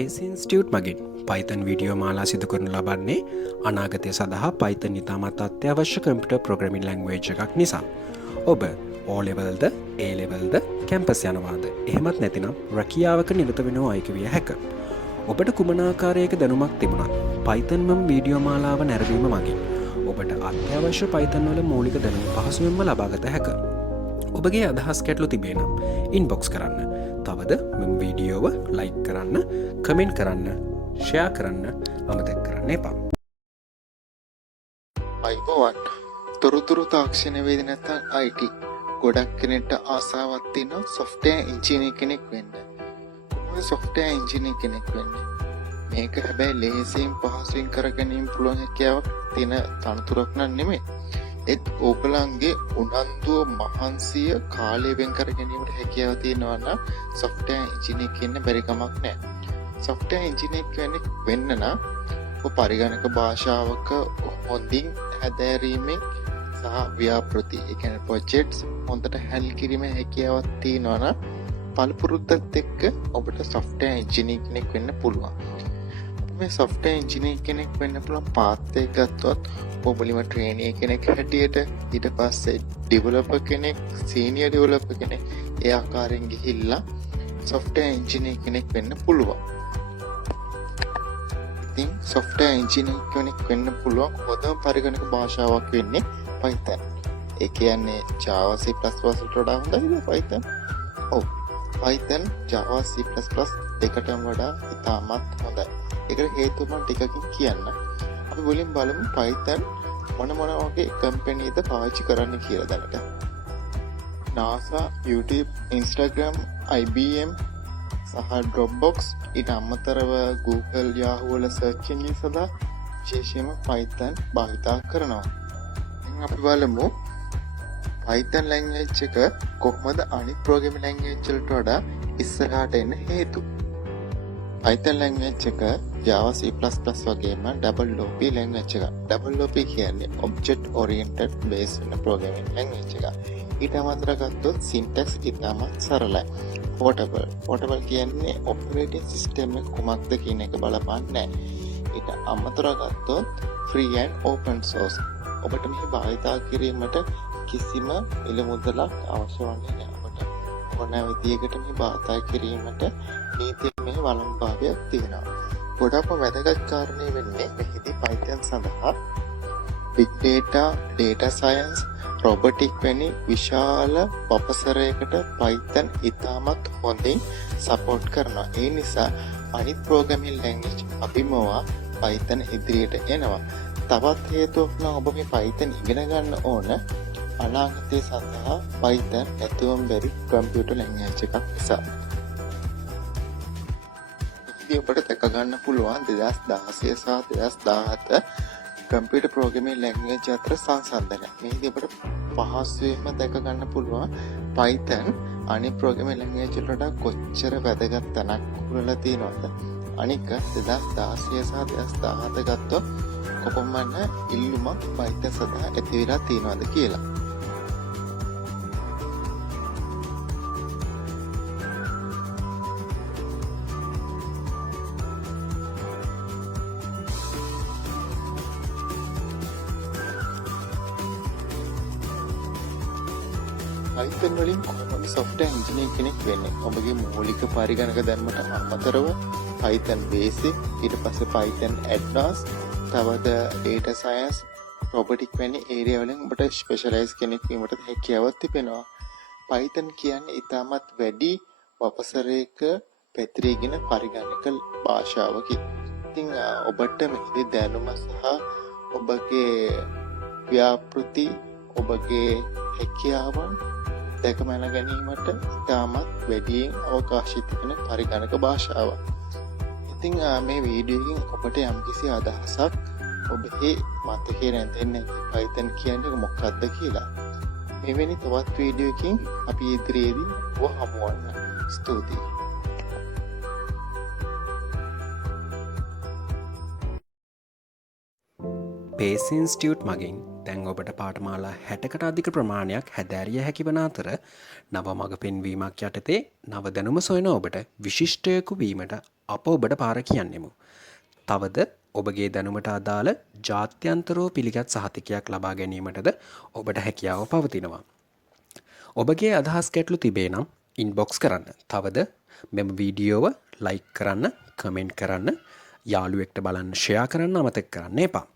Base institute මගින් Python video මාලා සිදු කරනු ලබන්නේ අනාගතය සඳහා Python ඉතාමත් අත්‍යවශ්‍ය කම්පියුටර් ප්‍රෝග්‍රෑමින් ලැන්ග්වේජ් එකක් නිසා. ඔබ O levelද A levelද කැම්පස් යනවාද එහෙමත් නැතිනම් රැකියාවක නිරත වෙනවා අයක විය හැක. ඔබට කුමනාකාරයක දැනුමක් තිබුණත් Python මෙම වීඩියෝ මාලාව නැරඹීම මගින් ඔබට අත්‍යවශ්‍ය Python වල මූලික දැනුම පහසුවෙන්ම ලබාගත හැක. ඔබගේ අදහස් කැටලු තිබේ නම් ඉන්බොක්ස් කරන්න. තවද මෙම වීඩියෝව ලයික් කරන්න, කමෙන්ට් කරන්න, ෂෙයා කරන්න අමතක කරන්න එපා. අයිබෝවන් තොරතුරු තාක්ෂණ වේද නැත්නම් IT ගොඩක් කෙනෙක්ට ආසාවක් තියෙනවා software engineer කෙනෙක් වෙන්න. කොහොමද software engineer කෙනෙක් වෙන්නේ? මේක හැබැයි ලේසියෙන් පහසුවෙන් කරගැනීම පුළුවන් හැකියාවක් තියෙන තනතුරක් නන් නෙමෙයි. ඒත් ඕගලන්ගේ උනන්දුව මහන්සිය කාලය වෙන් කර ගැනීමට හැකියාව තියෙනවා නම් software engineer කියන බැරි කමක් නැහැ. software engineer කෙනෙක් වෙන්න නම් ඔබ පරිගණක භාෂාවක හොඳින් හැදෑරීමෙන් සහ ව්‍යාපෘති ඒ කියන්නේ ප්‍රොජෙක්ට්ස් හොඳට හැල් කිරීමේ හැකියාවක් තියෙනවා නම් පළපුරුද්දත් එක්ක ඔබට software engineer කෙනෙක් වෙන්න පුළුවන්. මේ software engineer කෙනෙක් වෙන්න පුළුවන් පාත් එක ගත්තොත් ඔබලිම trainee කෙනෙක් හැටියට ඊට පස්සේ developer කෙනෙක් senior developer කෙනෙක් ඒ ආකාරයෙන් ගිහිල්ලා software engineer කෙනෙක් වෙන්න පුළුවන්. ඉතින් software engineer කෙනෙක් වෙන්න පුළුවන් හොඳම පරිගණක භාෂාවක් වෙන්නේ Python. ඒ කියන්නේ Java C++ වලට වඩා හොඳයිද Python? ඔව්. Python Java C++ දෙකටම වඩා ඉතාමත් හොඳයි. ඒකට හේතුව මම ටිකකින් කියන්න. අපි මුලින් බලමු Python මොන වගේ කම්පැනිද පාවිච්චි කරන්න කියලා දැනට. NASA, YouTube, Instagram, IBM සහ Dropbox ඊට අමතරව Google, Yahoo වල search engine සඳහා විශේෂයෙන්ම Python භාවිතා කරනවා. දැන් අපි බලමු Python language එක කොහොමද අනිත් programming language වලට වඩා ඉස්සරහට එන්න හේතු. Python language එක Java C++ වගේම double OP language එකක්. double OP කියන්නේ object oriented based වෙන programming language එකක්. ඊට අමතරව ගත්තොත් syntax ඉතාමත් සරලයි. portable කියන්නේ operating system එක කොහොමද කියන එක බලපන්නේ නැහැ. ඊට අමතරව ගත්තොත් free and open source. ඔබට මෙහි භාවිතා කිරීමට කිසිම මිල මුදලක් අවශ්‍ය වන්නේ නැහැ. ඔබට ඕන විදියකට මෙහි භාවිතා කිරීමට නීතිමය වළංගුභාවයක් තියෙනවා. ගොඩක්ම වැදගත් කාරණේ වෙන්නේ මෙහිදී Python සඳහා big data, data science, robotic වැනි විශාල වපසරයකට Python ඉතාමත් හොඳින් support කරනවා. ඒ නිසා අනිත් programming language අභිමවා Python ඉදිරියට එනවා. තවත් හේතුවක් නම් ඔබ මේ Python ඉගෙන ගන්න ඕන අනාගතය සඳහා Python ඇතුවම් බැරි කම්පියුටර් ලැන්ග්වේජ් එකක් නිසා. ඔබට දැක ගන්න පුළුවන් 2016 සහ 2017 කම්පියුටර් ප්‍රෝග්‍රෑමින් ලැන්ග්වේජ් අතර සංසන්දනය. මේකදී ඔබට පහසුවෙන්ම දැක ගන්න පුළුවන් Python අනිත් ප්‍රෝග්‍රෑමින් ලැන්ග්වේජ් වලට වඩා කොච්චර වැදගත් තැනක් උරලා තියෙනවද. අනික 2016 සහ 2017 ගත්තොත් කොපමණ ඉල්ලුමක් Python සඳහා ඇති වෙලා තියෙනවද කියලා. Python වලින් කොහොමද software engineer කෙනෙක් වෙන්නේ? ඔබගේ මූලික පරිගණක දැනුමට අමතරව Python basic, ඊට පස්සේ Python advanced, තවද data science, robotic වැනි area වලින් ඔබට specialize කෙනෙක් වීමට හැකියාවක් තිබෙනවා. Python කියන්නේ ඉතාමත් වැඩි වපසරයක පැතිරීගෙන පරිගණක භාෂාවකි. ඉතින් ඔබට මෙහිදී දැනුම සහ ඔබගේ ව්‍යාපෘති, ඔබගේ හැකියාවන් දැකමන ගැනීමට ඉතාමත් වැඩියෙන් අවකාශය තිබෙන පරිගණක භාෂාවක්. ඉතින් මේ වීඩියෝ එකෙන් ඔබට යම්කිසි අදහසක් ඔබේ මතකයේ රැඳෙන්නේ Python කියන්නේ මොකක්ද කියලා. මෙවැනි තවත් වීඩියෝ එකකින් අපි ඉදිරියේදී ඔබ හමු වන්න. ස්තුතියි. බේස් ඉන්ස්ටිටියුට් මගින් දැන් ඔබට පාඨමාලා 60කට අධික ප්‍රමාණයක් හැදෑරිය හැකි වන අතර නව මඟ පෙන්වීමක් යටතේ නව දැනුම සොයන ඔබට විශිෂ්ටයෙකු වීමට අප ඔබට පාර කියන්නෙමු. තවද ඔබගේ දැනුමට අදාළ ජාත්‍යන්තරෝ පිළිගත් සහතිකයක් ලබා ගැනීමටද ඔබට හැකියාව පවතිනවා. ඔබගේ අදහස් ගැටලු තිබේ නම් ඉන්බොක්ස් කරන්න. තවද මෙම වීඩියෝව ලයික් කරන්න, කමෙන්ට් කරන්න, යාළුවෙක්ට බලන්න ෂෙයා කරන්න අමතක කරන්න එපා.